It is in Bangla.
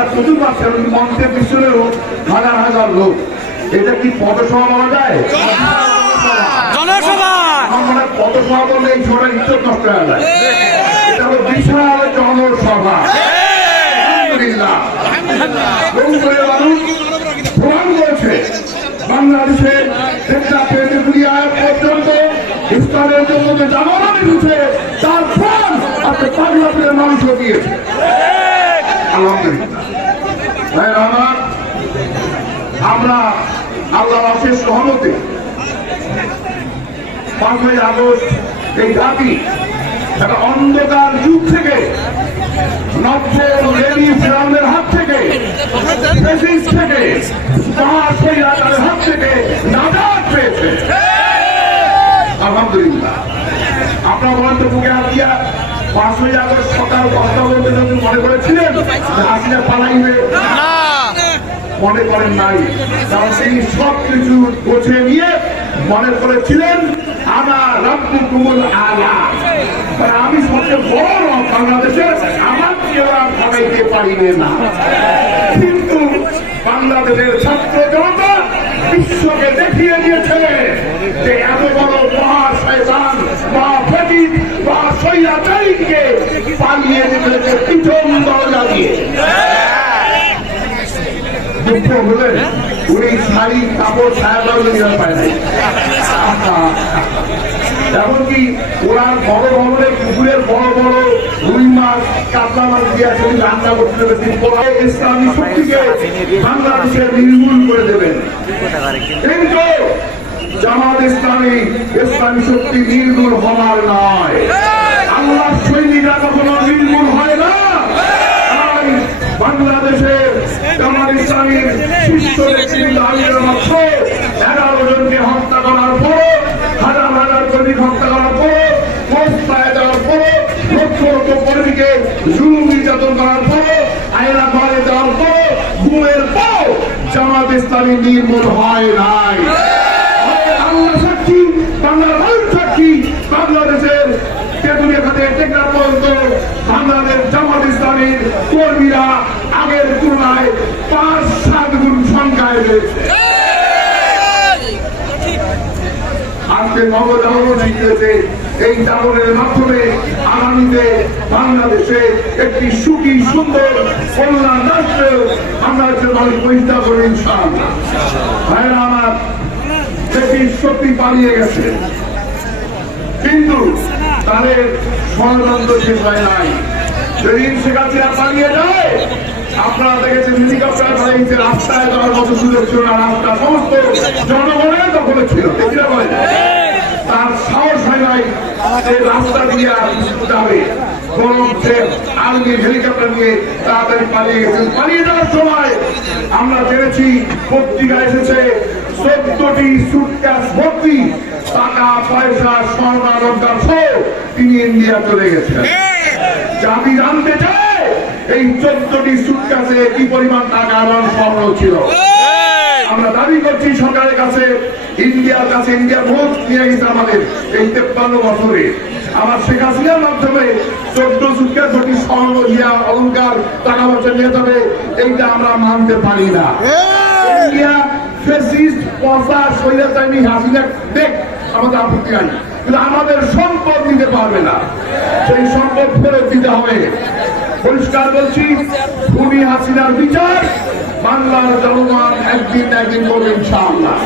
আপনারা প্রচুর পাচ্ছেন, মঞ্চের পিছনেও হাজার হাজার লোক। এটা কি পদসভা বলা যায়? জনসভা। আমরা পদসভা বললে এই সভাটা ইজ্জত নষ্ট হয়ে যায়। এটা হলো বিশাল জনসভা। আলহামদুলিল্লাহ, মানুষ প্রমাণ করেছে বাংলাদেশে পর্যন্ত ইফতারের জন্য যে জামানানি উঠে তার প্রাণ আপনি পাগলাপুরের মানুষও দিয়েছে। আলহামদুলিল্লাহ, আমরা আল্লাহর অশেষ রহমতে 5ই আগস্ট এই জাতি একটা অন্ধকার যুগ থেকে, ফেরাউনের হাত থেকে, থেকে মহাশৈলাদের হাত থেকে নাজাত পেয়েছে। আলহামদুলিল্লাহ, আপনার বলতে বুকে হাত দিয়া 5ই আগস্ট সকাল 10টা বলতে যদি মনে করেছিলেন হাসিনা পালাইবে, মনে করেন নাই। কারণ তিনি সবকিছু গোছে নিয়ে মনে করেছিলেন আমার রাব্বুকুমুল আলা, আমি সবচেয়ে বড় রব বাংলাদেশের, আমার কেউ ভাবাইতে পারিবে না। কিন্তু বাংলাদেশের ছাত্র জনতা বিশ্বকে দেখিয়ে দিয়েছে যে এত বড় মহাশয়তান মহাফেকির মহাশৈলাচারীকে পালিয়ে দিতে পিছন দরজা দিয়ে। দুঃখ হলেন উনি শাড়ি কাপড় ছায়া পায় নাই। এমনকি ওনার বড় ভবনের পুকুরের বড় বড় রুই মাছ কাতলা মাছ দিয়ে রান্না করতে ইসলামী শক্তিকে বাংলাদেশে নির্মূল করে দেবেন। কিন্তু জামাত ইসলামী ইসলামী শক্তি নির্মূল হওয়ার নয়। আল্লাহ সৈনিকরা কখনো নির্মূল হয় না। বাংলাদেশের জামাত ইসলামীর শীর্ষ নেতৃত্ব 11 জনকে হত্যা করার পর, হাজার হাজার কর্মী হত্যা করার পর, পোস্টায় দেওয়ার পর, লক্ষ লক্ষ কর্মীকে জুলুম নির্যাতন করার পর, আয়না ঘরে দেওয়ার পর, গুমের পর জামাত ইসলামী নির্মূল হয় নাই। আল্লাহ সাক্ষী, বাংলার মানুষ সাক্ষী, বাংলাদেশের তেঁতুলিয়া খাতে টেকরা পর্যন্ত বাংলাদেশ জামাত ইসলামীর কর্মীরা আগের তুলনায় 5-7 গুণ সংখ্যায় রয়েছে। আজকে নবজাগরণ শিখেছে এই জাগরণের মাধ্যমে আগামীতে বাংলাদেশে একটি সুখী সুন্দর কল্যাণ রাষ্ট্র বাংলাদেশের মানুষ পরিষ্কার করে ইনশাআল্লাহ। ভাইরা আমার, দেশের শক্তি পালিয়ে গেছে, কিন্তু তাদের ষড়যন্ত্র শেষ হয় নাই। যেদিন শেখ হাসিনা পালিয়ে যায়, আপনারা দেখেছেন হেলিকপ্টার বাড়িতে রাস্তায় যাওয়ার মতো সুযোগ ছিল না, রাস্তা সমস্ত জনগণের দখলে ছিল। দেখিরা বলেন তার সাহস হয় নাই যে রাস্তা দিয়ে যাবে, বরং সে আর্মি হেলিকপ্টার নিয়ে তাড়াতাড়ি পালিয়ে গেছেন। পালিয়ে যাওয়ার সময় আমরা জেনেছি পত্রিকা এসেছে 14টি সুটকেস ভর্তি টাকা পয়সা স্বর্ণ অলংকার সহ তিনি ইন্ডিয়া চলে গেছেন। জাতি জানতে চায় এই 14টি সুটকেসে কি পরিমাণ টাকা এবং স্বর্ণ ছিল। আমরা দাবি করছি সরকারের কাছে, ইন্ডিয়ার কাছে, ইন্ডিয়া ভোট নিয়ে গেছে আমাদের এই 53 বছরে। আমার শেখ হাসিনার মাধ্যমে 14 সুটকেস ভর্তি স্বর্ণ হিয়া অলংকার টাকা পয়সা নিয়ে যাবে, এইটা আমরা মানতে পারি না। ইন্ডিয়া ফ্যাসিস্ট পচা স্বৈরাচারী হাসিনা দেখ আমাদের আপত্তি নাই, কিন্তু আমাদের সম্পদ নিতে পারবে না। সেই সম্পদ ফেরত দিতে হবে। পরিষ্কার বলছি, খুনি হাসিনার বিচার বাংলার জনগণ একদিন না একদিন করবে ইনশাআল্লাহ।